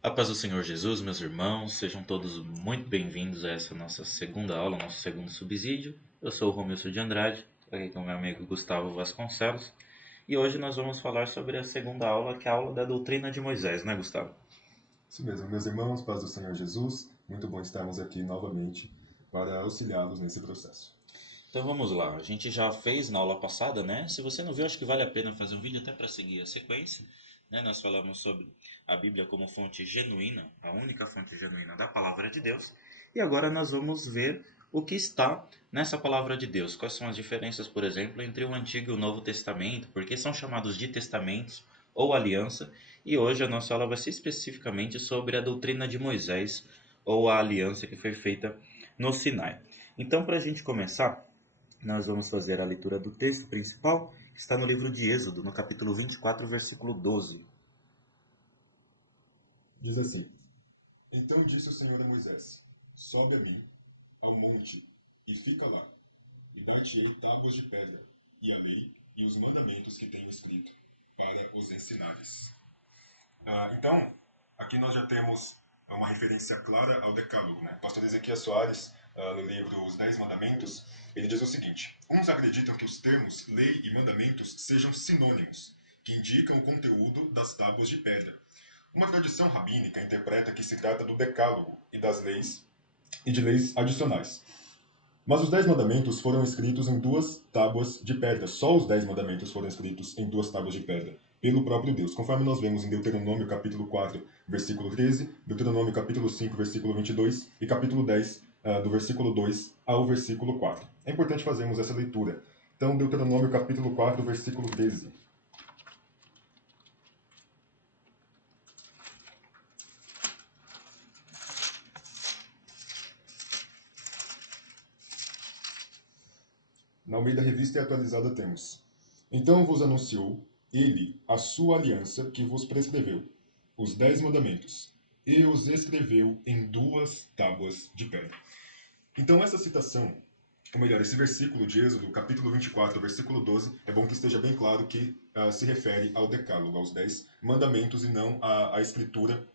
A paz do Senhor Jesus, meus irmãos, sejam todos muito bem-vindos a essa nossa segunda aula, nosso segundo subsídio. Eu sou o Romilson de Andrade, aqui com meu amigo Gustavo Vasconcelos, e hoje nós vamos falar sobre a segunda aula, que é a aula da doutrina de Moisés, né, Gustavo? Isso mesmo, meus irmãos, paz do Senhor Jesus, muito bom estarmos aqui novamente para auxiliá-los nesse processo. Então vamos lá, a gente já fez na aula passada, né? Se você não viu, acho que vale a pena fazer um vídeo até para seguir a sequência, né? Nós falamos sobre a Bíblia como fonte genuína, a única fonte genuína da palavra de Deus, e agora nós vamos ver o que está nessa palavra de Deus. Quais são as diferenças, por exemplo, entre o Antigo e o Novo Testamento, porque são chamados de testamentos ou aliança, e hoje a nossa aula vai ser especificamente sobre a doutrina de Moisés ou a aliança que foi feita no Sinai. Então, para a gente começar, nós vamos fazer a leitura do texto principal, que está no livro de Êxodo, no capítulo 24, versículo 12. Diz assim: Então disse o Senhor a Moisés: Sobe a mim, ao monte, e fica lá, e dar-te-ei tábuas de pedra, e a lei e os mandamentos que tenho escrito, para os ensinares. Então, aqui nós já temos uma referência clara ao Decálogo, né? Pastor Ezequias Soares, no livro Os Dez Mandamentos, ele diz o seguinte: uns acreditam que os termos lei e mandamentos sejam sinônimos, que indicam o conteúdo das tábuas de pedra. Uma tradição rabínica interpreta que se trata do Decálogo e das leis e de leis adicionais. Mas os Dez Mandamentos foram escritos em duas tábuas de pedra. Só os Dez Mandamentos foram escritos em duas tábuas de pedra, pelo próprio Deus. Conforme nós vemos em Deuteronômio capítulo 4, versículo 13, Deuteronômio capítulo 5, versículo 22 e capítulo 10, do versículo 2 ao versículo 4. É importante fazermos essa leitura. Então, Deuteronômio capítulo 4, versículo 13. Na Almeida Revista e Atualizada temos: Então vos anunciou ele a sua aliança que vos prescreveu, os 10 mandamentos, e os escreveu em duas tábuas de pedra. Então essa citação, ou melhor, esse versículo de Êxodo, capítulo 24, versículo 12, é bom que esteja bem claro que se refere ao decálogo, aos 10 mandamentos e não à escritura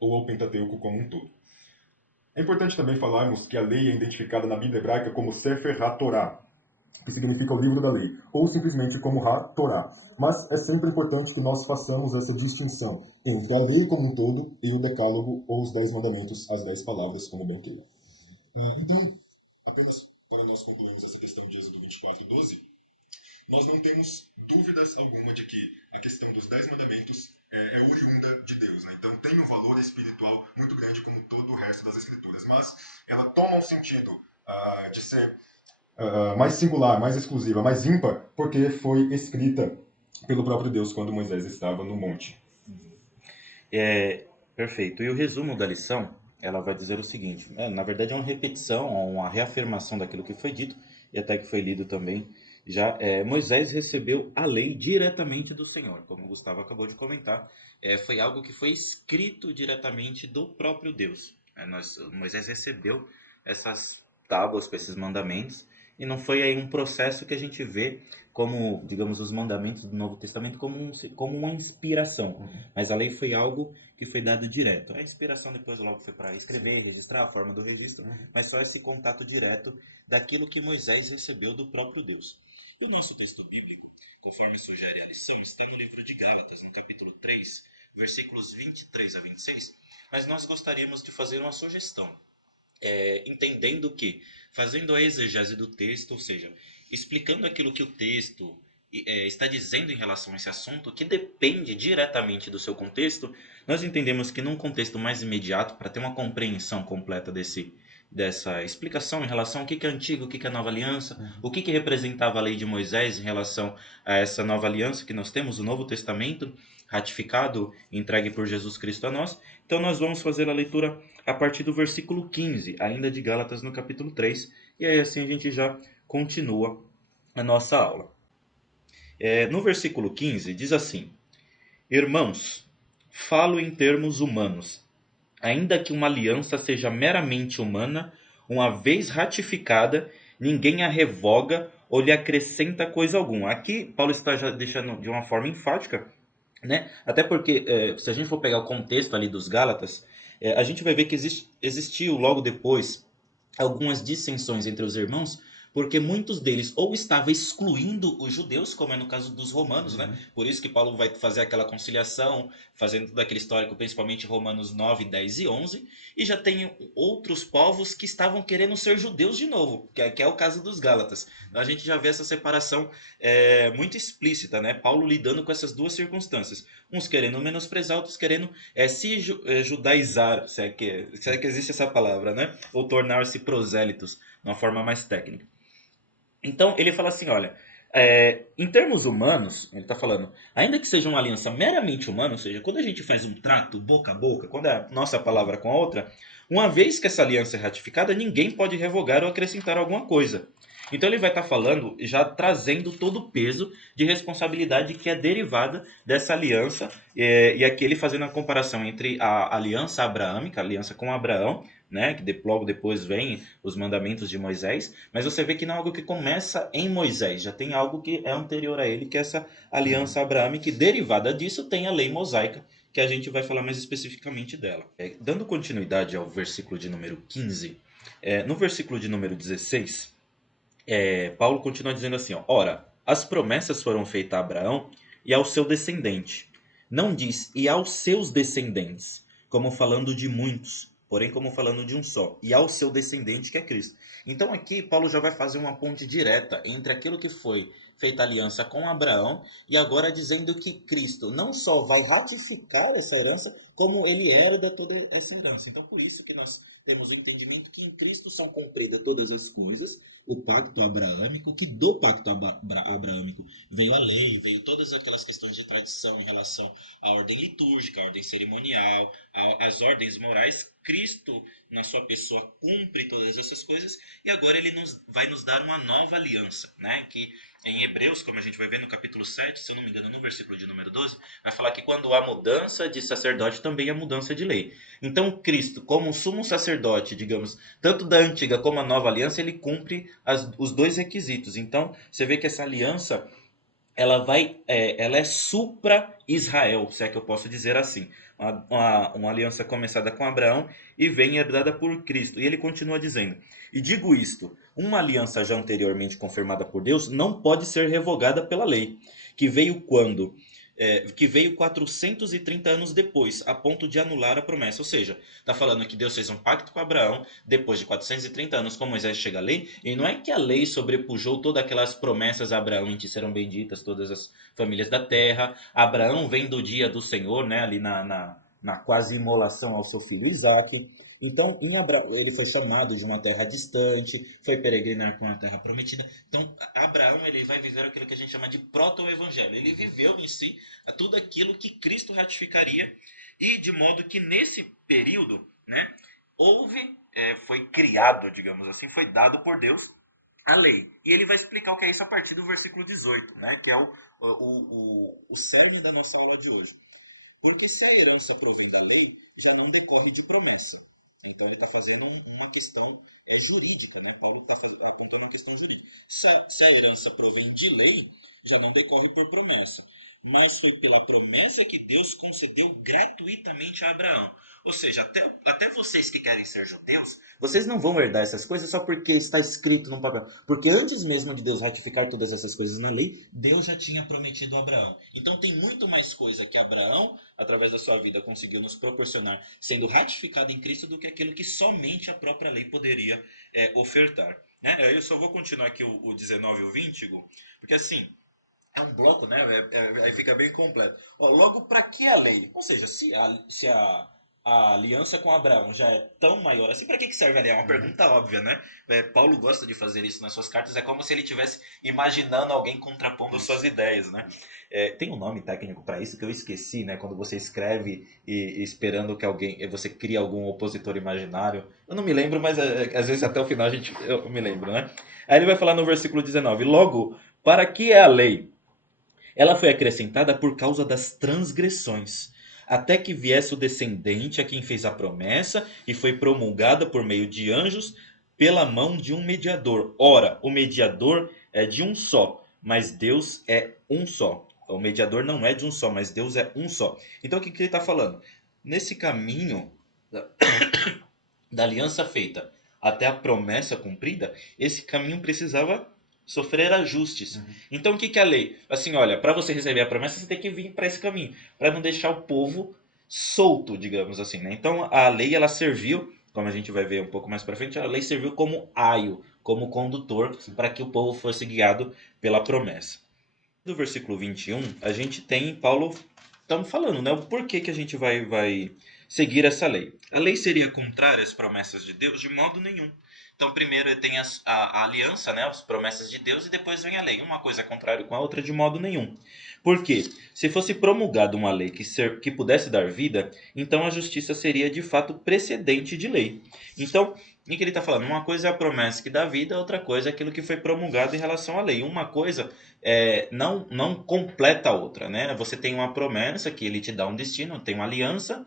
ou ao Pentateuco como um todo. É importante também falarmos que a lei é identificada na Bíblia hebraica como Sefer HaTorah, que significa o livro da lei, ou simplesmente como Ha-Torá. Mas é sempre importante que nós façamos essa distinção entre a lei como um todo e o decálogo ou os 10 mandamentos, as 10 palavras, como bem queira. Então, apenas para nós concluirmos essa questão de Êxodo 24, 12, nós não temos dúvidas alguma de que a questão dos 10 mandamentos é oriunda de Deus. Né? Então tem um valor espiritual muito grande como todo o resto das escrituras. Mas ela toma um sentido de ser mais singular, mais exclusiva, mais ímpar, porque foi escrita pelo próprio Deus quando Moisés estava no monte. É, perfeito. E o resumo da lição, ela vai dizer o seguinte, na verdade é uma repetição, uma reafirmação daquilo que foi dito, e até que foi lido também. Já Moisés recebeu a lei diretamente do Senhor, como o Gustavo acabou de comentar. Foi algo que foi escrito diretamente do próprio Deus. Moisés recebeu essas tábuas com esses mandamentos, e não foi aí um processo que a gente vê como, digamos, os mandamentos do Novo Testamento como uma inspiração. Mas a lei foi algo que foi dado direto. A inspiração depois logo foi para escrever, registrar a forma do registro, mas só esse contato direto daquilo que Moisés recebeu do próprio Deus. E o nosso texto bíblico, conforme sugere a lição, está no livro de Gálatas, no capítulo 3, versículos 23 a 26, mas nós gostaríamos de fazer uma sugestão, entendendo que, fazendo a exegese do texto, ou seja, explicando aquilo que o texto está dizendo em relação a esse assunto, que depende diretamente do seu contexto, nós entendemos que num contexto mais imediato, para ter uma compreensão completa dessa explicação em relação ao que é antigo, o que é nova aliança, o que representava a lei de Moisés em relação a essa nova aliança que nós temos, o Novo Testamento, ratificado e entregue por Jesus Cristo a nós. Então nós vamos fazer a leitura a partir do versículo 15, ainda de Gálatas no capítulo 3, e aí assim a gente já continua a nossa aula. No versículo 15 diz assim: Irmãos, falo em termos humanos, ainda que uma aliança seja meramente humana, uma vez ratificada, ninguém a revoga ou lhe acrescenta coisa alguma. Aqui Paulo está já deixando de uma forma enfática né? Até porque, se a gente for pegar o contexto ali dos Gálatas, a gente vai ver que existiu logo depois algumas dissensões entre os irmãos, porque muitos deles ou estavam excluindo os judeus, como é no caso dos romanos, né? Uhum. Por isso que Paulo vai fazer aquela conciliação, fazendo todo aquele histórico, principalmente Romanos 9, 10 e 11, e já tem outros povos que estavam querendo ser judeus de novo, que é o caso dos Gálatas. Então a gente já vê essa separação muito explícita, né? Paulo lidando com essas duas circunstâncias. Uns querendo menosprezar, outros querendo judaizar, se é que existe essa palavra, né? Ou tornar-se prosélitos, de uma forma mais técnica. Então ele fala assim, olha, em termos humanos, ele está falando, ainda que seja uma aliança meramente humana, ou seja, quando a gente faz um trato boca a boca, quando é a nossa palavra com a outra, uma vez que essa aliança é ratificada, ninguém pode revogar ou acrescentar alguma coisa. Então ele vai estar falando, já trazendo todo o peso de responsabilidade que é derivada dessa aliança, e aqui ele fazendo a comparação entre a aliança abraâmica, a aliança com Abraão, né, que logo depois vem os mandamentos de Moisés, mas você vê que não é algo que começa em Moisés, já tem algo que é anterior a ele, que é essa Uhum. aliança abraâmica, e derivada disso tem a lei mosaica, que a gente vai falar mais especificamente dela. Dando continuidade ao versículo de número 15, no versículo de número 16, Paulo continua dizendo assim, ó, ora, as promessas foram feitas a Abraão e ao seu descendente. Não diz e aos seus descendentes, como falando de muitos, porém como falando de um só, e ao seu descendente que é Cristo. Então aqui Paulo já vai fazer uma ponte direta entre aquilo que foi feita aliança com Abraão e agora dizendo que Cristo não só vai ratificar essa herança, como ele herda toda essa herança. Então por isso que nós temos o entendimento que em Cristo são cumpridas todas as coisas, o pacto abraâmico, que do pacto abraâmico veio a lei, veio todas aquelas questões de tradição em relação à ordem litúrgica, à ordem cerimonial, às ordens morais. Cristo, na sua pessoa, cumpre todas essas coisas e agora ele vai nos dar uma nova aliança, né? Que em Hebreus, como a gente vai ver no capítulo 7, se eu não me engano, no versículo de número 12, vai falar que quando há mudança de sacerdote, também há mudança de lei. Então, Cristo, como sumo sacerdote, digamos, tanto da antiga como a nova aliança, ele cumpre os dois requisitos. Então, você vê que essa aliança ela é supra-Israel, se é que eu posso dizer assim. Uma aliança começada com Abraão e vem herdada por Cristo. E ele continua dizendo: e digo isto, uma aliança já anteriormente confirmada por Deus não pode ser revogada pela lei, que veio quando? Que veio 430 anos depois, a ponto de anular a promessa. Ou seja, está falando que Deus fez um pacto com Abraão, depois de 430 anos, com Moisés chega a lei, e não é que a lei sobrepujou todas aquelas promessas a Abraão, em ti serão benditas todas as famílias da terra. Abraão vem do dia do Senhor, né, ali na quase imolação ao seu filho Isaque. Então, ele foi chamado de uma terra distante, foi peregrinar com a terra prometida. Então, Abraão ele vai viver aquilo que a gente chama de proto-evangelho. Ele viveu em si tudo aquilo que Cristo ratificaria, e de modo que nesse período, né, houve, foi criado, digamos assim, foi dado por Deus a lei. E ele vai explicar o que é isso a partir do versículo 18, né, que é o cerne da nossa aula de hoje. Porque se a herança provém da lei, já não decorre de promessa. Então ele está fazendo uma questão jurídica, né? Paulo está apontando uma questão jurídica. Se a herança provém de lei, já não decorre por promessa. Mas foi pela promessa que Deus concedeu gratuitamente a Abraão. Ou seja, até vocês que querem ser judeus, vocês não vão herdar essas coisas só porque está escrito no papel. Porque antes mesmo de Deus ratificar todas essas coisas na lei, Deus já tinha prometido a Abraão. Então tem muito mais coisa que Abraão, através da sua vida, conseguiu nos proporcionar, sendo ratificado em Cristo, do que aquilo que somente a própria lei poderia ofertar. Né? Eu só vou continuar aqui o 19 e o 20, Hugo, porque assim, é um bloco, né? Aí fica bem completo. Ó, logo, para que a lei? Ou seja, se a aliança com Abraão já é tão maior assim, para que serve a lei? É uma Uhum. pergunta óbvia, né? Paulo gosta de fazer isso nas suas cartas, é como se ele estivesse imaginando alguém contrapondo suas Isso. ideias, né? Tem um nome técnico para isso que eu esqueci, né? Quando você escreve e esperando que alguém, você cria algum opositor imaginário. Eu não me lembro, mas às vezes até o final eu me lembro, né? Aí ele vai falar no versículo 19: logo, para que é a lei? Ela foi acrescentada por causa das transgressões, até que viesse o descendente a quem fez a promessa e foi promulgada por meio de anjos pela mão de um mediador. Ora, o mediador é de um só, mas Deus é um só. O mediador não é de um só, mas Deus é um só. Então o que ele está falando? Nesse caminho da aliança feita até a promessa cumprida, esse caminho precisava sofrer ajustes. Então o que que é a lei? Assim, olha, para você receber a promessa, você tem que vir para esse caminho, para não deixar o povo solto, digamos assim, né? Então a lei ela serviu, como a gente vai ver um pouco mais para frente, a lei serviu como aio, como condutor para que o povo fosse guiado pela promessa. Do versículo 21, a gente tem Paulo estamos falando, né? O porquê que a gente vai seguir essa lei. A lei seria contrária às promessas de Deus? De modo nenhum. Então, primeiro tem a aliança, né? As promessas de Deus, e depois vem a lei. Uma coisa é contrária com a outra, de modo nenhum. Por quê? Se fosse promulgada uma lei que pudesse dar vida, então a justiça seria de fato precedente de lei. Então, o que ele está falando? Uma coisa é a promessa que dá vida, outra coisa é aquilo que foi promulgado em relação à lei. Uma coisa não completa a outra, né? Você tem uma promessa que ele te dá um destino, tem uma aliança,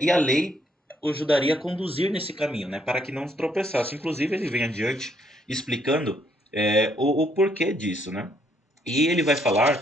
e a lei o ajudaria a conduzir nesse caminho, né? Para que não tropeçasse. Inclusive, ele vem adiante explicando o porquê disso, né? E ele vai falar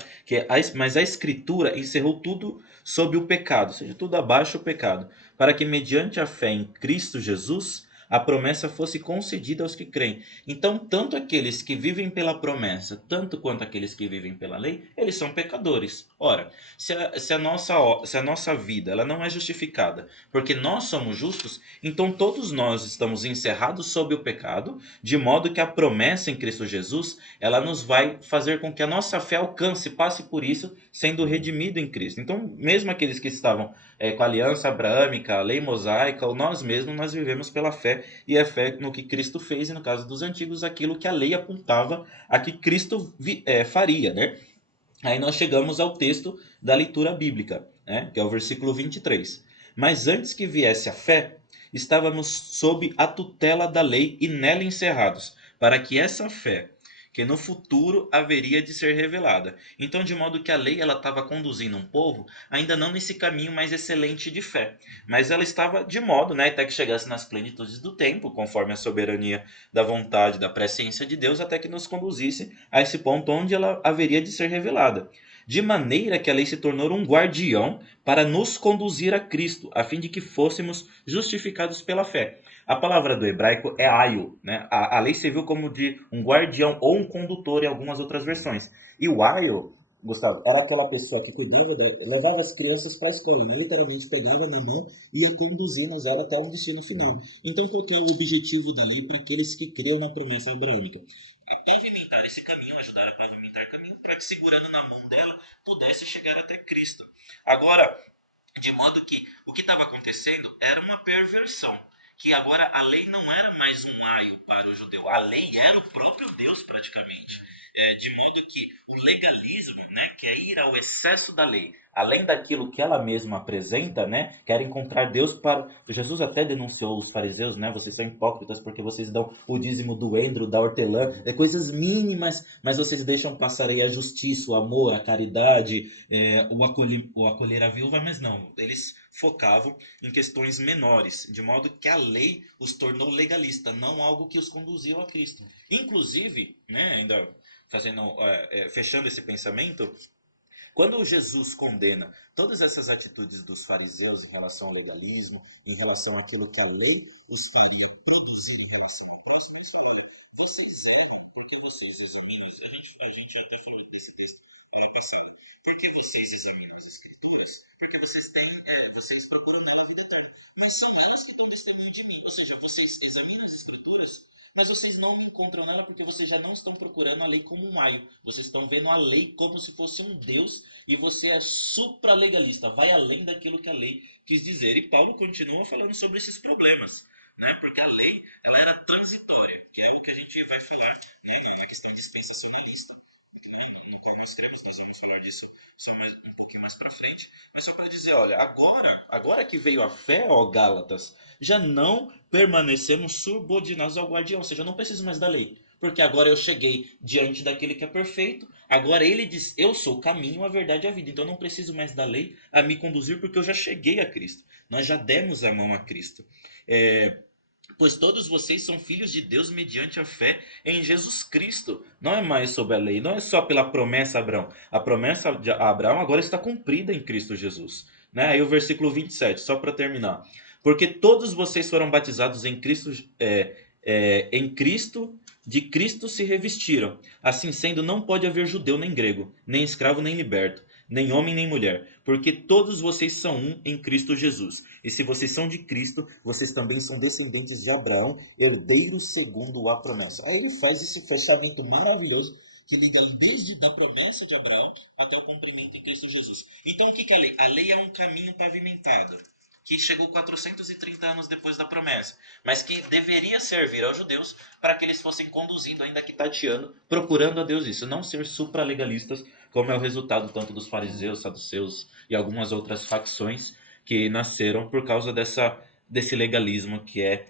mas a Escritura encerrou tudo sob o pecado, ou seja, tudo abaixo do pecado, para que mediante a fé em Cristo Jesus a promessa fosse concedida aos que creem. Então, tanto aqueles que vivem pela promessa, tanto quanto aqueles que vivem pela lei, eles são pecadores. Ora, se a nossa vida ela não é justificada porque nós somos justos, então todos nós estamos encerrados sob o pecado, de modo que a promessa em Cristo Jesus ela nos vai fazer com que a nossa fé alcance, passe por isso, sendo redimido em Cristo. Então, mesmo aqueles que estavam com a aliança abraâmica, a lei mosaica, ou nós mesmos, nós vivemos pela fé, e é fé no que Cristo fez, e no caso dos antigos, aquilo que a lei apontava a que Cristo faria, né? Aí nós chegamos ao texto da leitura bíblica, né? Que é o versículo 23. Mas antes que viesse a fé, estávamos sob a tutela da lei e nela encerrados, para que essa fé, que no futuro haveria de ser revelada. Então, de modo que a lei ela estava conduzindo um povo, ainda não nesse caminho mais excelente de fé, mas ela estava de modo, né, até que chegasse nas plenitudes do tempo, conforme a soberania da vontade, da presciência de Deus, até que nos conduzisse a esse ponto onde ela haveria de ser revelada. De maneira que a lei se tornou um guardião para nos conduzir a Cristo, a fim de que fôssemos justificados pela fé. A palavra do hebraico é aio, né? A lei serviu como de um guardião ou um condutor em algumas outras versões. E o aio, Gustavo, era aquela pessoa que levava as crianças para a escola, né? Literalmente pegava na mão e ia conduzindo ela até o destino final. Então, qual que é o objetivo da lei para aqueles que criam na promessa abraâmica? A pavimentar esse caminho, ajudar a pavimentar o caminho, para que segurando na mão dela pudesse chegar até Cristo. Agora, de modo que o que estava acontecendo era uma perversão, que agora a lei não era mais um aio para o judeu, a lei era o próprio Deus praticamente. De modo que o legalismo, né, que é ir ao excesso da lei, além daquilo que ela mesma apresenta, né, quer encontrar Deus para... Jesus até denunciou os fariseus, né, vocês são hipócritas porque vocês dão o dízimo do endro, da hortelã, coisas mínimas, mas vocês deixam passar aí a justiça, o amor, a caridade, o acolher a viúva, mas não, eles focavam em questões menores, de modo que a lei os tornou legalista, não algo que os conduziu a Cristo. Inclusive, né, ainda fechando esse pensamento, quando Jesus condena todas essas atitudes dos fariseus em relação ao legalismo, em relação àquilo que a lei estaria produzindo em relação ao próximo, eles falam, olha, vocês erram porque vocês examinam, a gente até falou desse texto passado, porque vocês examinam as escrituras, porque vocês procuram nela a vida eterna, mas são elas que dão testemunho de mim, ou seja, vocês examinam as escrituras, mas vocês não me encontram nela porque vocês já não estão procurando a lei como um aio. Vocês estão vendo a lei como se fosse um Deus e você é supralegalista, vai além daquilo que a lei quis dizer. E Paulo continua falando sobre esses problemas, né? Porque a lei ela era transitória, que é o que a gente vai falar, né, na questão dispensacionalista, no qual nós vamos falar disso um pouquinho mais para frente, mas só para dizer, olha, agora que veio a fé, ó Gálatas, já não permanecemos subordinados ao guardião, ou seja, eu não preciso mais da lei, porque agora eu cheguei diante daquele que é perfeito, agora ele diz, eu sou o caminho, a verdade e a vida, então eu não preciso mais da lei a me conduzir, porque eu já cheguei a Cristo, nós já demos a mão a Cristo. Pois todos vocês são filhos de Deus mediante a fé em Jesus Cristo. Não é mais sob a lei, não é só pela promessa a Abraão. A promessa de Abraão agora está cumprida em Cristo Jesus. Né? Aí o versículo 27, só para terminar. Porque todos vocês foram batizados em Cristo, em Cristo, de Cristo se revestiram. Assim sendo, não pode haver judeu nem grego, nem escravo nem liberto, nem homem nem mulher, porque todos vocês são um em Cristo Jesus. E se vocês são de Cristo, vocês também são descendentes de Abraão, herdeiros segundo a promessa. Aí ele faz esse fechamento maravilhoso que liga desde a promessa de Abraão até o cumprimento em Cristo Jesus. Então o que é a lei? A lei é um caminho pavimentado que chegou 430 anos depois da promessa, mas que deveria servir aos judeus para que eles fossem conduzindo, ainda que tateando, procurando a Deus isso, não ser supralegalistas, como é o resultado tanto dos fariseus, saduceus e algumas outras facções que nasceram por causa desse legalismo que é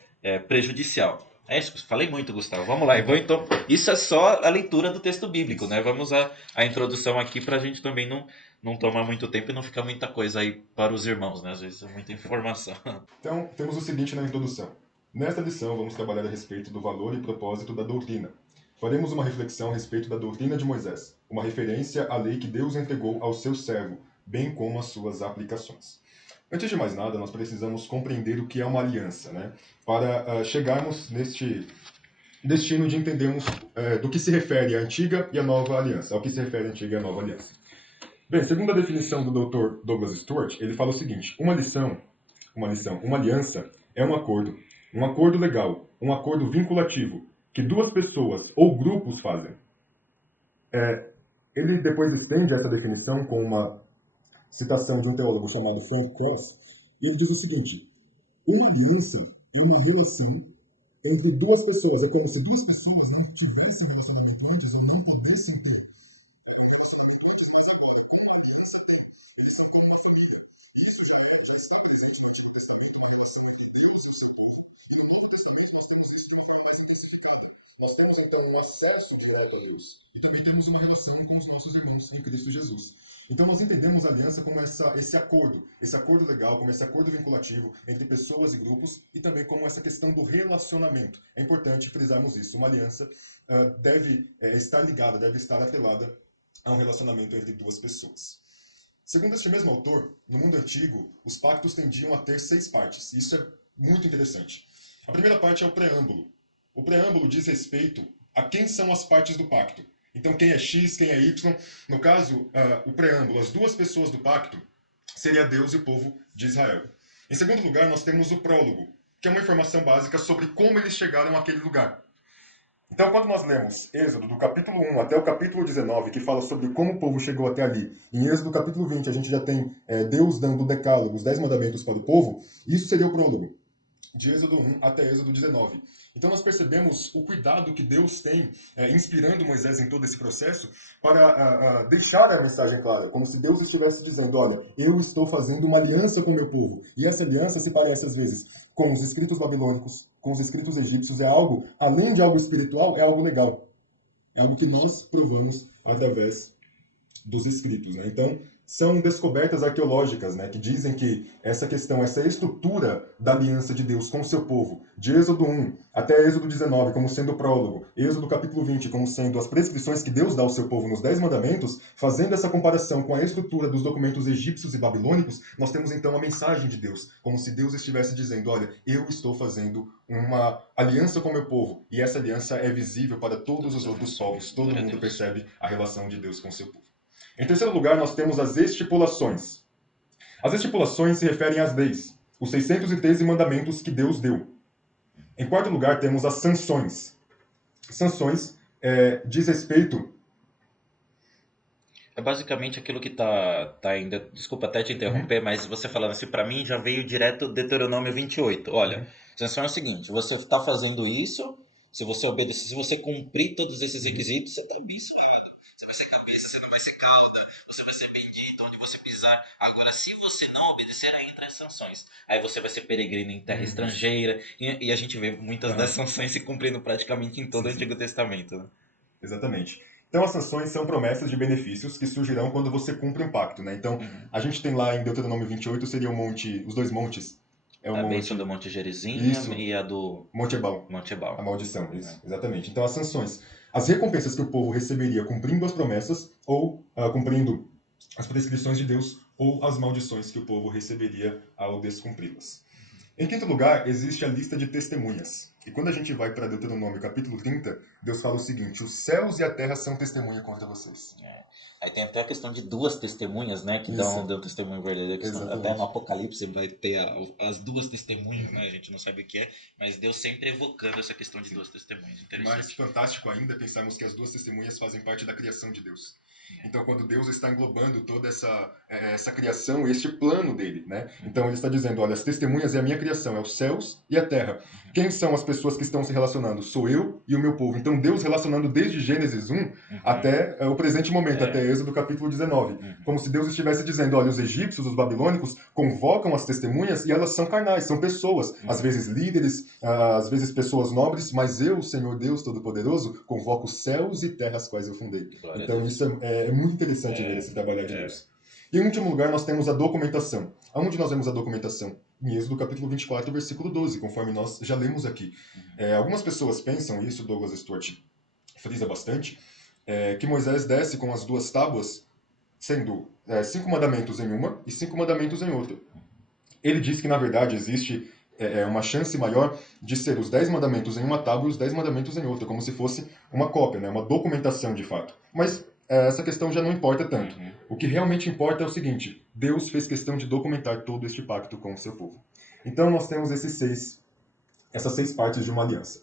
prejudicial. É isso, falei muito, Gustavo. Vamos lá, então. Isso é só a leitura do texto bíblico, né? Vamos à introdução aqui para a gente também não tomar muito tempo e não ficar muita coisa aí para os irmãos, né? Às vezes é muita informação. Então, temos o seguinte na introdução. Nesta lição, vamos trabalhar a respeito do valor e propósito da doutrina. Faremos uma reflexão a respeito da doutrina de Moisés, uma referência à lei que Deus entregou ao seu servo, bem como as suas aplicações. Antes de mais nada, nós precisamos compreender o que é uma aliança, né? Para chegarmos neste destino de entendermos do que se refere a antiga e a nova aliança, ao que se refere a antiga e a nova aliança. Bem, segundo a definição do Dr. Douglas Stewart, ele fala o seguinte: uma aliança é um acordo legal, um acordo vinculativo que duas pessoas ou grupos fazem. Ele depois estende essa definição com uma citação de um teólogo chamado Frank Cross, e ele diz o seguinte: uma aliança é uma relação entre duas pessoas. É como se duas pessoas não tivessem relacionamento antes ou não pudessem ter relacionamento antes, mas agora, como a aliança tem, eles são como uma família. E isso já está presente no Antigo Testamento, na relação entre Deus e o seu povo. E no Novo Testamento nós temos isso de uma forma mais intensificada. Nós temos então um acesso direto a Deus. E também temos uma relação com os nossos irmãos em Cristo Jesus. Então nós entendemos a aliança como esse acordo legal, como esse acordo vinculativo entre pessoas e grupos e também como essa questão do relacionamento. É importante frisarmos isso. Uma aliança deve estar ligada, deve estar atrelada a um relacionamento entre duas pessoas. Segundo este mesmo autor, no mundo antigo, os pactos tendiam a ter 6 partes. Isso é muito interessante. A primeira parte é o preâmbulo. O preâmbulo diz respeito a quem são as partes do pacto. Então, quem é X, quem é Y. No caso, o preâmbulo, as duas pessoas do pacto, seria Deus e o povo de Israel. Em segundo lugar, nós temos o prólogo, que é uma informação básica sobre como eles chegaram àquele lugar. Então, quando nós lemos Êxodo, do capítulo 1 até o capítulo 19, que fala sobre como o povo chegou até ali, em Êxodo, capítulo 20, a gente já tem Deus dando o decálogo, os 10 mandamentos para o povo, isso seria o prólogo, de Êxodo 1 até Êxodo 19. Então nós percebemos o cuidado que Deus tem, inspirando Moisés em todo esse processo, para deixar a mensagem clara, como se Deus estivesse dizendo: olha, eu estou fazendo uma aliança com o meu povo. E essa aliança se parece às vezes com os escritos babilônicos, com os escritos egípcios, é algo, além de algo espiritual, é algo legal. É algo que nós provamos através dos escritos, né? Então, são descobertas arqueológicas, né, que dizem que essa questão, essa estrutura da aliança de Deus com o seu povo, de Êxodo 1 até Êxodo 19, como sendo o prólogo, Êxodo capítulo 20, como sendo as prescrições que Deus dá ao seu povo nos 10 mandamentos, fazendo essa comparação com a estrutura dos documentos egípcios e babilônicos, nós temos então a mensagem de Deus, como se Deus estivesse dizendo: olha, eu estou fazendo uma aliança com o meu povo, e essa aliança é visível para todos os outros povos, todo mundo percebe a relação de Deus com o seu povo. Em terceiro lugar, nós temos as estipulações. As estipulações se referem às leis, os 613 mandamentos que Deus deu. Em quarto lugar, temos as sanções. Sanções diz respeito... É basicamente aquilo que tá ainda. Desculpa até te interromper, mas você falando assim, pra mim já veio direto Deuteronômio 28. Olha, a sanção é o seguinte: você tá fazendo isso, se você obedecer, se você cumprir todos esses requisitos, você tá abençoado. Você vai ser cabeça, você não vai ser cauda, você vai ser bendito onde você pisar. Agora, se você não obedecer, aí entra as sanções. Aí você vai ser peregrino em terra estrangeira, e a gente vê muitas das sanções se cumprindo praticamente em todo o Antigo Testamento, né? Exatamente. Então, as sanções são promessas de benefícios que surgirão quando você cumpre um pacto, né? Então, a gente tem lá em Deuteronômio 28, seria o monte, os 2 montes é o A bênção monte... do Monte Gerizim Isso, e a do Monte Ebal. Monte A Ebal. maldição, isso, exatamente. Então, as sanções, as recompensas que o povo receberia cumprindo as promessas ou cumprindo as prescrições de Deus ou as maldições que o povo receberia ao descumpri-las. Em quinto lugar, existe a lista de testemunhas. E quando a gente vai para Deuteronômio capítulo 30, Deus fala o seguinte: os céus e a terra são testemunha contra vocês. Aí tem até a questão de duas testemunhas, né? Que Isso, dão testemunho verdadeiro. Até no exatamente. Apocalipse vai ter as duas testemunhas, né? A gente não sabe o que é, mas Deus sempre evocando essa questão de duas testemunhas. Mais Interessante. fantástico ainda é pensarmos que as duas testemunhas fazem parte da criação de Deus. Então, quando Deus está englobando toda essa criação, este plano dele, né? Então, ele está dizendo, olha, as testemunhas é a minha criação, é os céus e a terra. Quem são as pessoas que estão se relacionando? Sou eu e o meu povo. Então, Deus relacionando desde Gênesis 1 até o presente momento, até Êxodo capítulo 19. Como se Deus estivesse dizendo, olha, os egípcios, os babilônicos, convocam as testemunhas e elas são carnais, são pessoas. Às vezes líderes, às vezes pessoas nobres, mas eu, Senhor Deus Todo-Poderoso, convoco céus e terras quais eu fundei. Glória a Então, Deus. isso é muito interessante ver esse trabalhar de Deus. E, em último lugar, nós temos a documentação. Aonde nós vemos a documentação? Em Êxodo capítulo 24, versículo 12, conforme nós já lemos aqui. Algumas pessoas pensam, e isso Douglas Stuart frisa bastante, que Moisés desce com as duas tábuas, sendo 5 mandamentos em uma e 5 mandamentos em outra. Ele diz que, na verdade, existe uma chance maior de ser os 10 mandamentos em uma tábua e os 10 mandamentos em outra, como se fosse uma cópia, né? Uma documentação de fato. Mas essa questão já não importa tanto. O que realmente importa é o seguinte: Deus fez questão de documentar todo este pacto com o seu povo. Então nós temos essas 6 partes de uma aliança.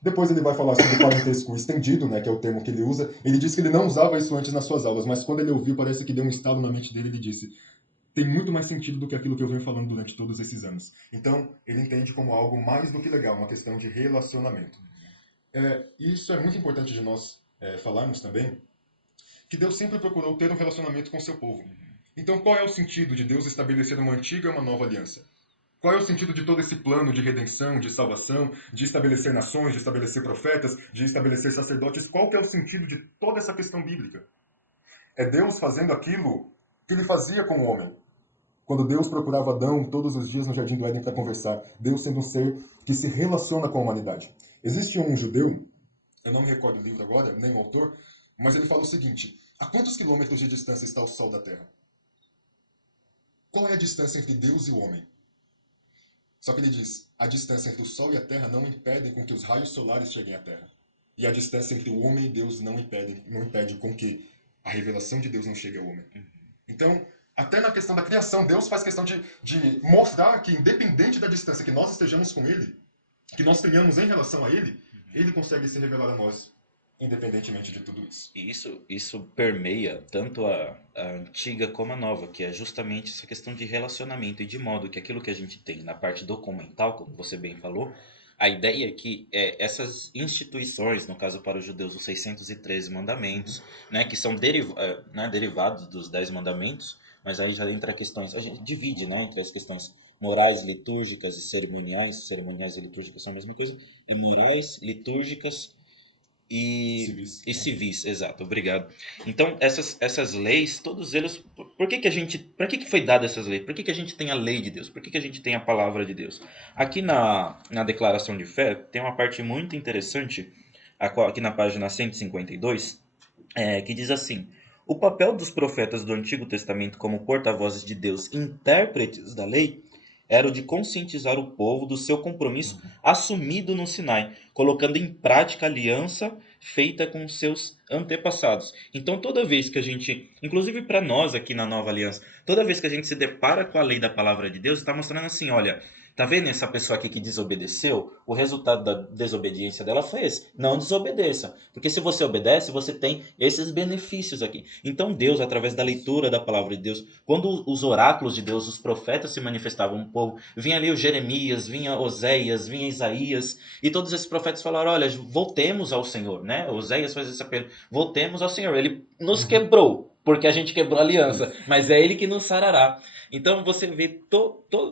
Depois ele vai falar sobre o parentesco estendido, né, que é o termo que ele usa. Ele disse que ele não usava isso antes nas suas aulas, mas quando ele ouviu, parece que deu um estalo na mente dele e ele disse: tem muito mais sentido do que aquilo que eu venho falando durante todos esses anos. Então, ele entende como algo mais do que legal, uma questão de relacionamento. Isso é muito importante de nós falarmos também, que Deus sempre procurou ter um relacionamento com seu povo. Então, qual é o sentido de Deus estabelecer uma antiga e uma nova aliança? Qual é o sentido de todo esse plano de redenção, de salvação, de estabelecer nações, de estabelecer profetas, de estabelecer sacerdotes? Qual que é o sentido de toda essa questão bíblica? É Deus fazendo aquilo que ele fazia com o homem. Quando Deus procurava Adão todos os dias no Jardim do Éden para conversar, Deus sendo um ser que se relaciona com a humanidade. Existe um judeu, eu não me recordo o livro agora, nem o autor, mas ele fala o seguinte: a quantos quilômetros de distância está o Sol da Terra? Qual é a distância entre Deus e o homem? Só que ele diz: a distância entre o Sol e a Terra não impedem com que os raios solares cheguem à Terra. E a distância entre o homem e Deus não impede com que a revelação de Deus não chegue ao homem. Então, até na questão da criação, Deus faz questão de mostrar que, independente da distância que nós estejamos com Ele, que nós tenhamos em relação a Ele, Ele consegue se revelar a nós, independentemente de tudo isso. E isso permeia tanto a antiga como a nova, que é justamente essa questão de relacionamento e de modo que aquilo que a gente tem na parte documental, como você bem falou, a ideia é que essas instituições, no caso para os judeus, os 613 mandamentos, né, que são derivados dos 10 mandamentos, mas aí já entra questões, a gente divide, né, entre as questões morais, litúrgicas e cerimoniais e litúrgicas são a mesma coisa, morais, litúrgicas e civis, exato, obrigado. Então, essas leis, todos eles, por que que a gente, para que foi dada essas leis? Por que que a gente tem a lei de Deus? Por que que a gente tem a palavra de Deus? Aqui na declaração de fé, tem uma parte muito interessante, aqui na página 152, que diz assim: o papel dos profetas do Antigo Testamento como porta-vozes de Deus, intérpretes da lei, era o de conscientizar o povo do seu compromisso assumido no Sinai, colocando em prática a aliança feita com seus antepassados. Então, toda vez que a gente, inclusive para nós aqui na Nova Aliança, toda vez que a gente se depara com a lei da palavra de Deus, está mostrando assim: olha, tá vendo essa pessoa aqui que desobedeceu? O resultado da desobediência dela foi esse. Não desobedeça. Porque se você obedece, você tem esses benefícios aqui. Então Deus, através da leitura da palavra de Deus, quando os oráculos de Deus, os profetas se manifestavam no povo, vinha ali o Jeremias, vinha Oséias, vinha Isaías, e todos esses profetas falaram: olha, voltemos ao Senhor, né? Oséias faz esse apelo: voltemos ao Senhor. Ele nos quebrou, porque a gente quebrou a aliança, mas é Ele que nos sarará. Então você vê,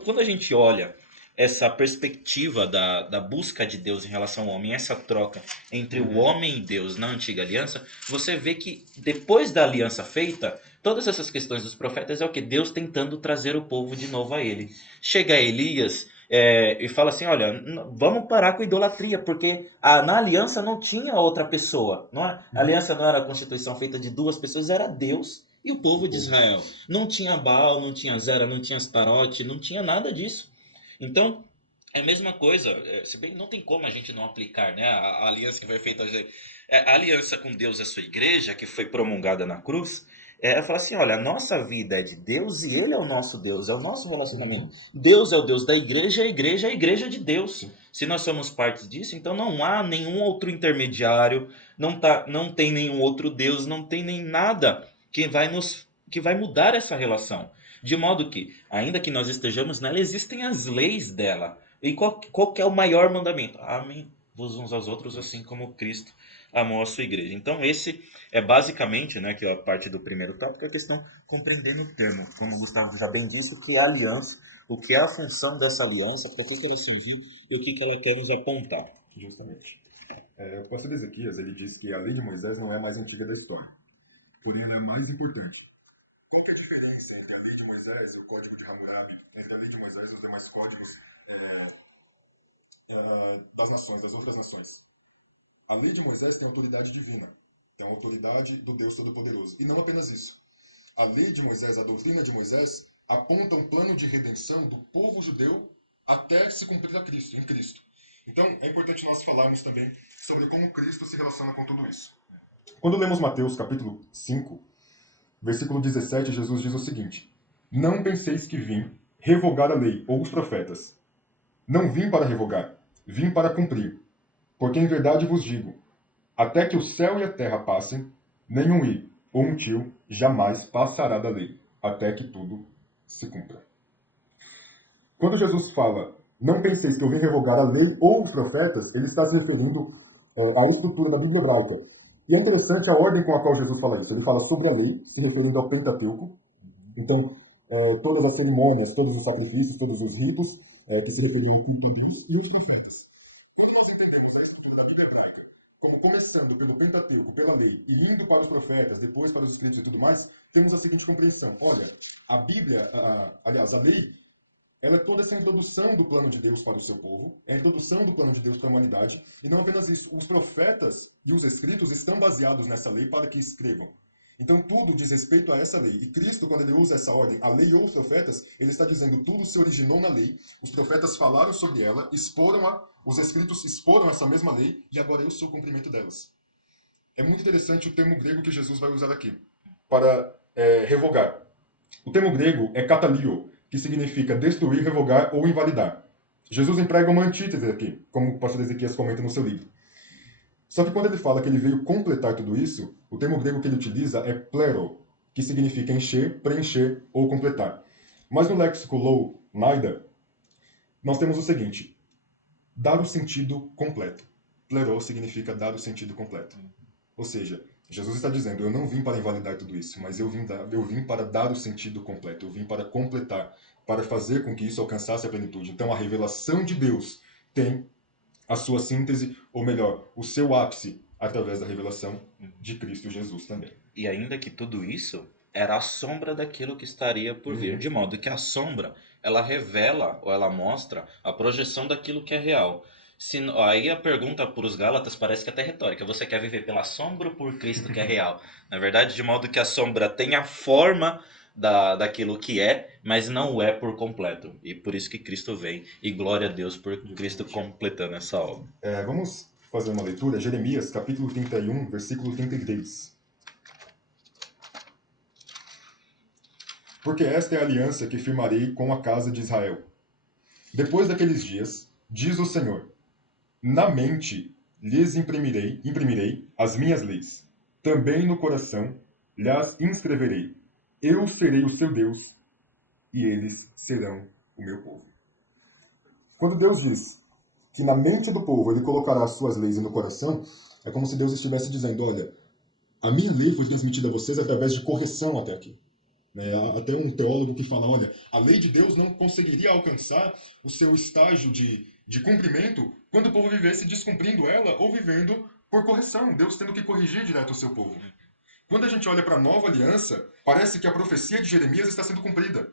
quando a gente olha essa perspectiva da busca de Deus em relação ao homem, essa troca entre o Uhum. homem e Deus na antiga aliança, você vê que depois da aliança feita, todas essas questões dos profetas é o que? Deus tentando trazer o povo de novo a ele. Chega Elias e fala assim: olha, vamos parar com a idolatria, porque na aliança não tinha outra pessoa. Não é? A Uhum. aliança não era a constituição feita de duas pessoas, era Deus e o O povo de povo. Israel. Não tinha Baal, não tinha Zera, não tinha Astarote, não tinha nada disso. Então, é a mesma coisa, se bem que não tem como a gente não aplicar, né? A aliança que foi feita, a aliança com Deus e a sua igreja, que foi promulgada na cruz, fala assim: olha, a nossa vida é de Deus e Ele é o nosso Deus, é o nosso relacionamento. Uhum. Deus é o Deus da igreja, a igreja é a igreja de Deus. Sim. Se nós somos parte disso, então não há nenhum outro intermediário, não tem nenhum outro Deus, não tem nem nada que vai mudar essa relação. De modo que, ainda que nós estejamos nela, existem as leis dela. E qual que é o maior mandamento? Amem-vos uns aos outros, assim Isso. como Cristo amou a sua igreja. Então, esse é basicamente, né, que é a parte do primeiro tópico, é a questão compreendendo o termo. Como o Gustavo já bem disse, o que é a aliança, o que é a função dessa aliança, para que ela surgiu e o que ela quer nos apontar. Justamente. O pastor Ezequias, ele diz que a lei de Moisés não é a mais antiga da história, porém ela é a mais importante. Qual que é a diferença entre a lei de Moisés e o Código de Hammurabi, entre a lei de Moisés e os demais códigos das nações, das outras nações? A lei de Moisés tem autoridade divina, tem a autoridade do Deus Todo-Poderoso. E não apenas isso. A lei de Moisés, a doutrina de Moisés, aponta um plano de redenção do povo judeu até se cumprir a Cristo, em Cristo. Então, é importante nós falarmos também sobre como Cristo se relaciona com tudo isso. Quando lemos Mateus capítulo 5, versículo 17, Jesus diz o seguinte: Não penseis que vim revogar a lei ou os profetas. Não vim para revogar, vim para cumprir. Porque em verdade vos digo, até que o céu e a terra passem, nenhum i ou um tio jamais passará da lei, até que tudo se cumpra. Quando Jesus fala, não penseis que eu vim revogar a lei ou os profetas, ele está se referindo à estrutura da Bíblia hebraica. E é interessante a ordem com a qual Jesus fala isso. Ele fala sobre a lei, se referindo ao Pentateuco. Então, todas as cerimônias, todos os sacrifícios, todos os ritos que se referiam ao culto a Deus e os profetas. Quando nós entendemos a estrutura da Bíblia hebraica, como começando pelo Pentateuco, pela lei, e indo para os profetas, depois para os escritos e tudo mais, temos a seguinte compreensão. Olha, a Bíblia, aliás, a lei, ela é toda essa introdução do plano de Deus para o seu povo, é a introdução do plano de Deus para a humanidade, e não apenas isso, os profetas e os escritos estão baseados nessa lei para que escrevam. Então tudo diz respeito a essa lei. E Cristo, quando ele usa essa ordem, a lei ou os profetas, ele está dizendo tudo se originou na lei, os profetas falaram sobre ela, os escritos exporam essa mesma lei, e agora eu sou o cumprimento delas. É muito interessante o termo grego que Jesus vai usar aqui, para revogar. O termo grego é katalio, que significa destruir, revogar ou invalidar. Jesus emprega uma antítese aqui, como o pastor Ezequias comenta no seu livro. Só que quando ele fala que ele veio completar tudo isso, o termo grego que ele utiliza é plero, que significa encher, preencher ou completar. Mas no léxico Low-Naida, nós temos o seguinte: dar o sentido completo. Plero significa dar o sentido completo. Ou seja, Jesus está dizendo, eu não vim para invalidar tudo isso, mas eu vim para dar o sentido completo, eu vim para completar, para fazer com que isso alcançasse a plenitude. Então a revelação de Deus tem a sua síntese, ou melhor, o seu ápice, através da revelação de Cristo Jesus também. E ainda que tudo isso era a sombra daquilo que estaria por vir, Uhum. de modo que a sombra, ela revela ou ela mostra a projeção daquilo que é real. Aí a pergunta para os Gálatas parece que é até retórica. Você quer viver pela sombra ou por Cristo que é real? Na verdade, de modo que a sombra tem a forma daquilo que é, mas não é por completo. E por isso que Cristo vem. E glória a Deus por Cristo Justamente. completando essa obra. Vamos fazer uma leitura, Jeremias, capítulo 31, versículo 33. Porque esta é a aliança que firmarei com a casa de Israel. Depois daqueles dias, diz o Senhor, na mente lhes imprimirei as minhas leis. Também no coração lhes inscreverei. Eu serei o seu Deus e eles serão o meu povo. Quando Deus diz que na mente do povo ele colocará as suas leis e no coração, é como se Deus estivesse dizendo, olha, a minha lei foi transmitida a vocês através de correção até aqui. Né? Há até um teólogo que fala, olha, a lei de Deus não conseguiria alcançar o seu estágio de cumprimento quando o povo vivesse descumprindo ela ou vivendo por correção, Deus tendo que corrigir direto o seu povo. Quando a gente olha para a nova aliança, parece que a profecia de Jeremias está sendo cumprida.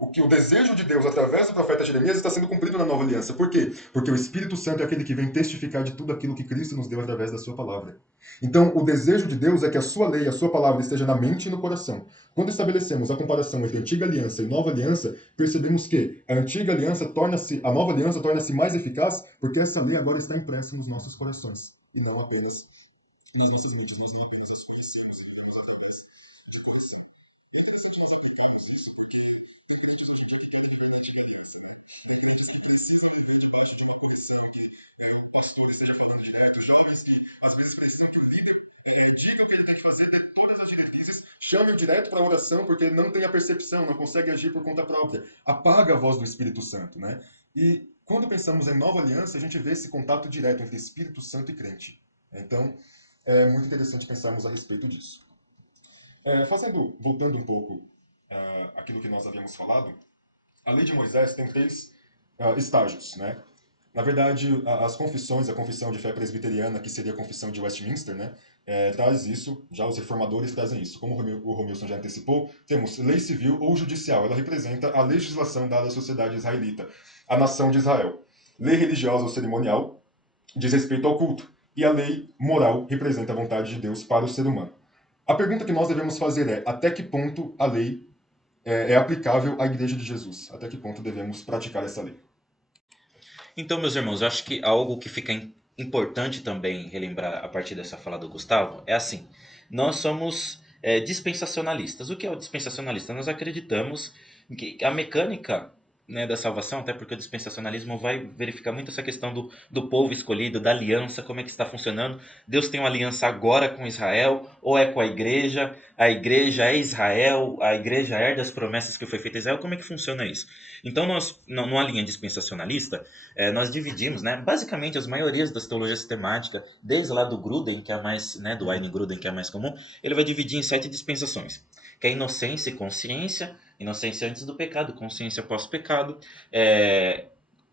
O desejo de Deus através do profeta Jeremias está sendo cumprido na nova aliança. Por quê? Porque o Espírito Santo é aquele que vem testificar de tudo aquilo que Cristo nos deu através da sua palavra. Então, o desejo de Deus é que a sua lei, a sua palavra esteja na mente e no coração. Quando estabelecemos a comparação entre a antiga aliança e nova aliança, percebemos que a nova aliança torna-se mais eficaz porque essa lei agora está impressa nos nossos corações e não apenas nas nossas mentes, mas não apenas as coisas. Chame-o direto para a oração, porque ele não tem a percepção, não consegue agir por conta própria. Apaga a voz do Espírito Santo, né? E quando pensamos em nova aliança, a gente vê esse contato direto entre Espírito Santo e crente. Então, é muito interessante pensarmos a respeito disso. Voltando um pouco àquilo que nós havíamos falado, a lei de Moisés tem três estágios, né? Na verdade, as confissões, a confissão de fé presbiteriana, que seria a confissão de Westminster, né, traz isso, já os reformadores trazem isso. Como o Romilson já antecipou, temos lei civil ou judicial. Ela representa a legislação dada à sociedade israelita, a nação de Israel. Lei religiosa ou cerimonial diz respeito ao culto. E a lei moral representa a vontade de Deus para o ser humano. A pergunta que nós devemos fazer é: até que ponto a lei é aplicável à Igreja de Jesus? Até que ponto devemos praticar essa lei? Então, meus irmãos, eu acho que algo que fica importante também relembrar a partir dessa fala do Gustavo é assim: nós somos dispensacionalistas. O que é o dispensacionalista? Nós acreditamos que a mecânica, né, da salvação, até porque o dispensacionalismo vai verificar muito essa questão do povo escolhido, da aliança, como é que está funcionando. Deus tem uma aliança agora com Israel, ou é com a igreja é Israel, a igreja herda as promessas que foi feita a Israel, como é que funciona isso? Então, nós, numa linha dispensacionalista, nós dividimos, né, basicamente as maiorias das teologias sistemáticas, desde lá do Gruden, que é a mais, né, do Wayne Gruden, que é a mais comum, ele vai dividir em 7 dispensações, que é inocência e consciência, inocência antes do pecado, consciência pós-pecado,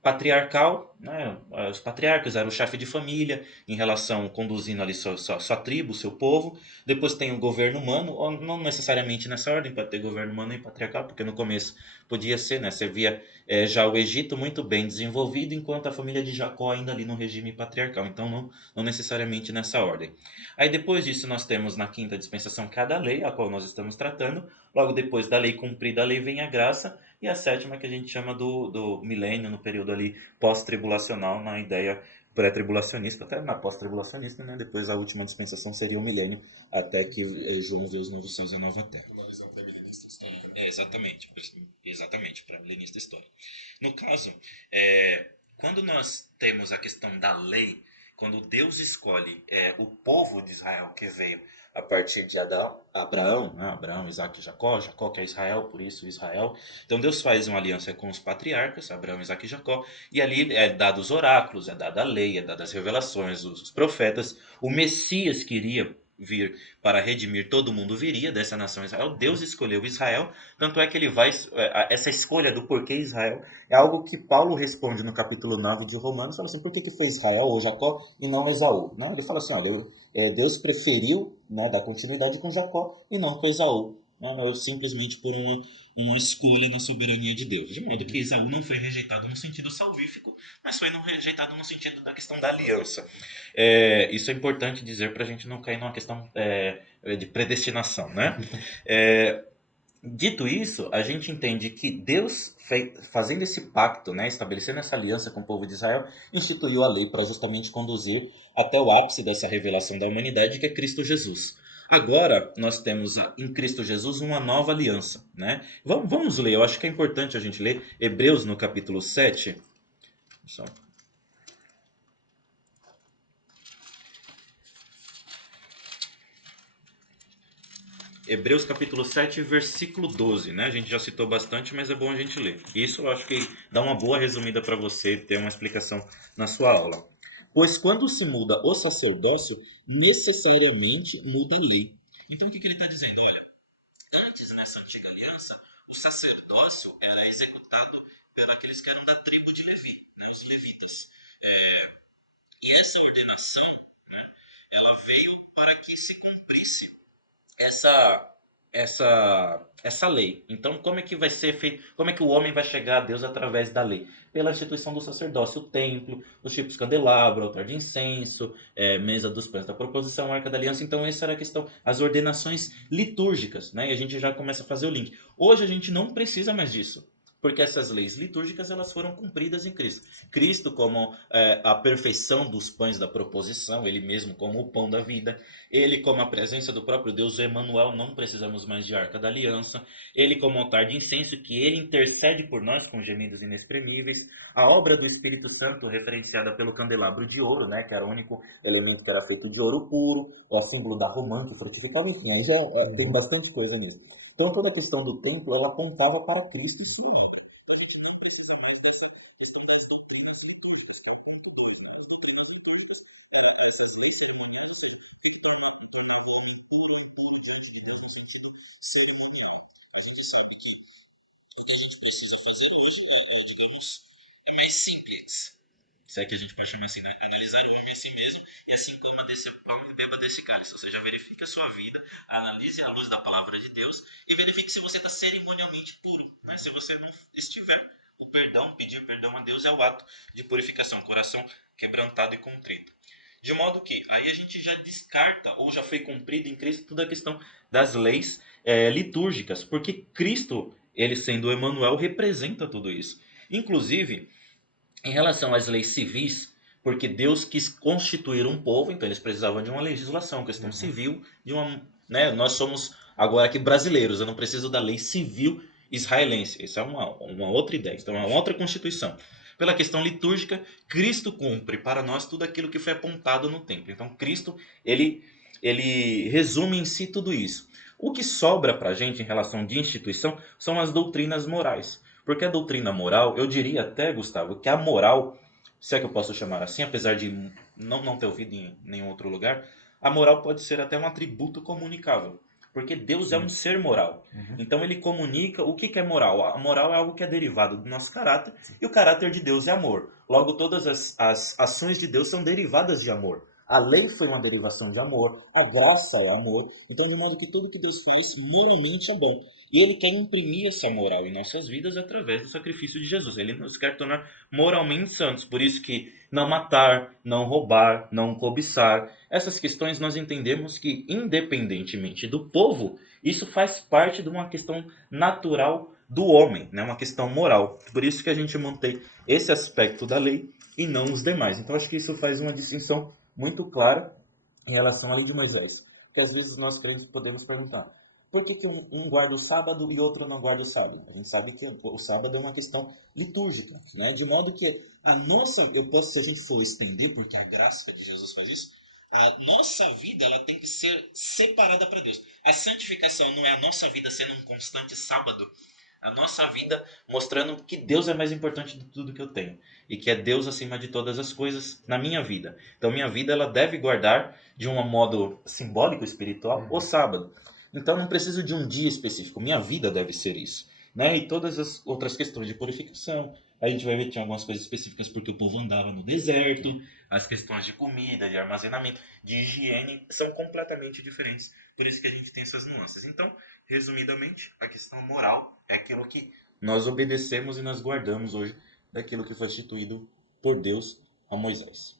patriarcal, né? Os patriarcas eram o chefe de família, em relação, conduzindo ali sua tribo, seu povo. Depois tem o governo humano, ou não necessariamente nessa ordem, pode ter governo humano e patriarcal, porque no começo podia ser, né? Você via já o Egito muito bem desenvolvido, enquanto a família de Jacó ainda ali no regime patriarcal. Então não necessariamente nessa ordem. Aí depois disso nós temos na quinta dispensação cada lei, a qual nós estamos tratando. Logo depois da lei cumprida, a lei vem a graça. E a sétima que a gente chama do milênio, no período ali pós-tribulacional, na ideia pré-tribulacionista, até na pós-tribulacionista, né? Depois a última dispensação seria o milênio, até que João vê os novos céus e a nova terra. Uma visão pré-milenista histórica, né? Exatamente, pré-milenista histórica. No caso, quando nós temos a questão da lei, quando Deus escolhe o povo de Israel que veio a partir de Abraão, né? Abraão, Isaac e Jacó, Jacó que é Israel, por isso Israel. Então Deus faz uma aliança com os patriarcas, Abraão, Isaac e Jacó, e ali é dado os oráculos, é dada a lei, é dada as revelações, os profetas, o Messias que iria vir para redimir todo mundo viria dessa nação Israel. Deus escolheu Israel, tanto é que ele vai essa escolha do porquê Israel é algo que Paulo responde no capítulo 9 de Romanos, fala assim: por que foi Israel ou Jacó e não Esaú? Né? Ele fala assim: olha, Deus preferiu, né, dar continuidade com Jacó e não com Esaú. Simplesmente por uma escolha na soberania de Deus. De modo que Esaú não foi rejeitado no sentido salvífico, mas foi rejeitado no sentido da questão da aliança. Isso é importante dizer para a gente não cair numa questão de predestinação, né? Dito isso, a gente entende que Deus, fazendo esse pacto, né, estabelecendo essa aliança com o povo de Israel, instituiu a lei para justamente conduzir até o ápice dessa revelação da humanidade, que é Cristo Jesus. Agora, nós temos em Cristo Jesus uma nova aliança. Né? Vamos ler, eu acho que é importante a gente ler Hebreus no capítulo 7. Só Hebreus capítulo 7, versículo 12, né? A gente já citou bastante, mas é bom a gente ler. Isso eu acho que dá uma boa resumida para você ter uma explicação na sua aula. Pois quando se muda o sacerdócio, necessariamente muda a lei. Então o que ele está dizendo? Olha, antes, nessa antiga aliança, o sacerdócio era executado pelos aqueles que eram da tribo de Levi, né, os levitas. E essa ordenação, né, ela veio para que se cumprisse essa essa lei. Então, como é que vai ser feito? Como é que o homem vai chegar a Deus através da lei? Pela instituição do sacerdócio, o templo, os tipos de candelabro, altar de incenso, mesa dos pães da proposição, arca da aliança. Então, essa era a questão, as ordenações litúrgicas, né? E a gente já começa a fazer o link. Hoje a gente não precisa mais disso. Porque essas leis litúrgicas elas foram cumpridas em Cristo. Cristo como a perfeição dos pães da proposição, ele mesmo como o pão da vida, ele como a presença do próprio Deus, o Emmanuel, não precisamos mais de arca da aliança, ele como altar de incenso, que ele intercede por nós com gemidos inexprimíveis, a obra do Espírito Santo, referenciada pelo candelabro de ouro, né, que era o único elemento que era feito de ouro puro, o símbolo da romã que frutificava, enfim, aí já tem bastante coisa nisso. Então toda a questão do templo, ela apontava para Cristo e sua obra. Então a gente não precisa mais dessa questão das doutrinas litúrgicas, que é o ponto 2, né? As doutrinas litúrgicas, essas leis cerimoniais, ou seja, o que tornava o homem puro ou impuro diante de Deus no sentido cerimonial. A gente sabe que o que a gente precisa fazer hoje digamos, é mais simples. Se é que a gente pode chamar assim, né? Analisar o homem a si mesmo e assim coma desse pão e beba desse cálice. Ou seja, verifique a sua vida, analise a luz da palavra de Deus e verifique se você está cerimonialmente puro. Né? Se você não estiver, o perdão, pedir perdão a Deus é o ato de purificação, coração quebrantado e contrito. De modo que aí a gente já descarta ou já foi cumprido em Cristo toda a questão das leis litúrgicas, porque Cristo, ele sendo Emmanuel, representa tudo isso. Inclusive, em relação às leis civis, porque Deus quis constituir um povo, então eles precisavam de uma legislação, questão civil, de uma, né, nós somos agora aqui brasileiros, eu não preciso da lei civil israelense. Isso é uma outra ideia, então é uma outra constituição. Pela questão litúrgica, Cristo cumpre para nós tudo aquilo que foi apontado no templo. Então Cristo, ele resume em si tudo isso. O que sobra para a gente em relação de instituição são as doutrinas morais. Porque a doutrina moral, eu diria até, Gustavo, que a moral, se é que eu posso chamar assim, apesar de não ter ouvido em nenhum outro lugar, a moral pode ser até um atributo comunicável. Porque Deus é um ser moral. Então ele comunica o que é moral. A moral é algo que é derivado do nosso caráter e o caráter de Deus é amor. Logo, todas as ações de Deus são derivadas de amor. A lei foi uma derivação de amor, a graça é amor. Então, de modo que tudo que Deus faz moralmente é bom. E ele quer imprimir essa moral em nossas vidas através do sacrifício de Jesus. Ele nos quer tornar moralmente santos. Por isso que não matar, não roubar, não cobiçar. Essas questões nós entendemos que, independentemente do povo, isso faz parte de uma questão natural do homem, né? Uma questão moral. Por isso que a gente mantém esse aspecto da lei e não os demais. Então acho que isso faz uma distinção muito clara em relação à lei de Moisés. Porque às vezes nós crentes podemos perguntar: por que um guarda o sábado e outro não guarda o sábado? A gente sabe que o sábado é uma questão litúrgica, né? De modo que a nossa, se a gente for estender, porque a graça de Jesus faz isso, a nossa vida ela tem que ser separada para Deus. A santificação não é a nossa vida sendo um constante sábado, a nossa vida mostrando que Deus é mais importante de tudo que eu tenho e que é Deus acima de todas as coisas na minha vida. Então minha vida ela deve guardar de um modo simbólico espiritual o sábado. Então não preciso de um dia específico, minha vida deve ser isso, né? E todas as outras questões de purificação, a gente vai ver que tinha algumas coisas específicas porque o povo andava no deserto, as questões de comida, de armazenamento, de higiene são completamente diferentes. Por isso que a gente tem essas nuances. Então, resumidamente, a questão moral é aquilo que nós obedecemos e nós guardamos hoje daquilo que foi instituído por Deus a Moisés.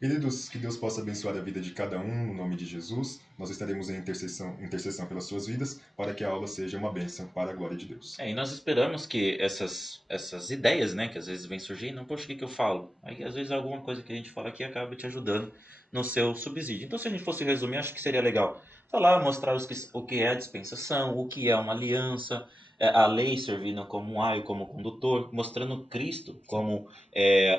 Queridos, que Deus possa abençoar a vida de cada um, no nome de Jesus. Nós estaremos em intercessão pelas suas vidas, para que a aula seja uma bênção para a glória de Deus. E nós esperamos que essas ideias, né, que às vezes vêm surgindo, poxa, o que eu falo? Aí às vezes alguma coisa que a gente fala aqui acaba te ajudando no seu subsídio. Então se a gente fosse resumir, acho que seria legal falar, mostrar o que é a dispensação, o que é uma aliança, a lei servindo como um aio, como condutor, mostrando Cristo como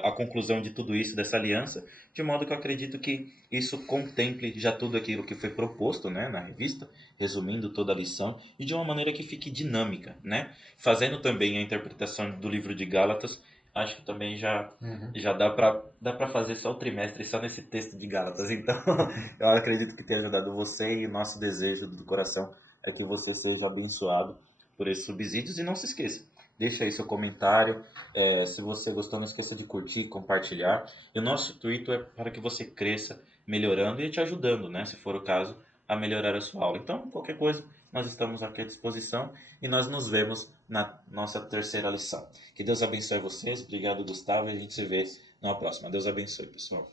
a conclusão de tudo isso, dessa aliança, de modo que eu acredito que isso contemple já tudo aquilo que foi proposto, né, na revista, resumindo toda a lição, e de uma maneira que fique dinâmica, né? Fazendo também a interpretação do livro de Gálatas acho que também já, Uhum. já dá para fazer só o trimestre, só nesse texto de Gálatas. Então, eu acredito que tenha ajudado você e o nosso desejo do coração é que você seja abençoado por esses subsídios. E não se esqueça, deixa aí seu comentário. Se você gostou, não esqueça de curtir, compartilhar. E o nosso intuito é para que você cresça melhorando e te ajudando, né, se for o caso, a melhorar a sua aula. Então, qualquer coisa, nós estamos aqui à disposição e nós nos vemos na nossa terceira lição. Que Deus abençoe vocês. Obrigado, Gustavo, e a gente se vê numa próxima. Deus abençoe, pessoal.